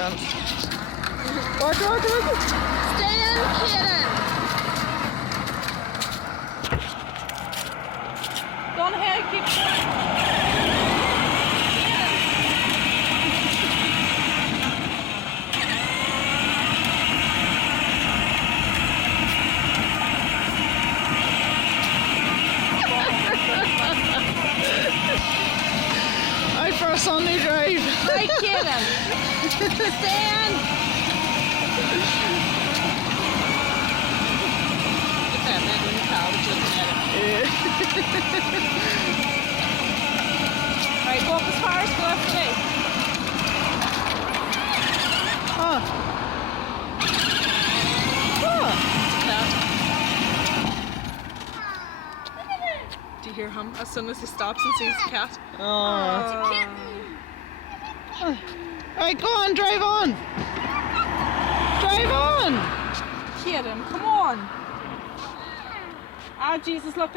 Watch. Stand, Kieran. Go on ahead, keep going. Out for a Sunday drive. Right, Kieran. Stand. Right, go up as far as go up today. Do you hear him as soon as he stops and sees the cat? Right, go on, drive on. Drive on. Kieran, come on. Ah, Jesus, look.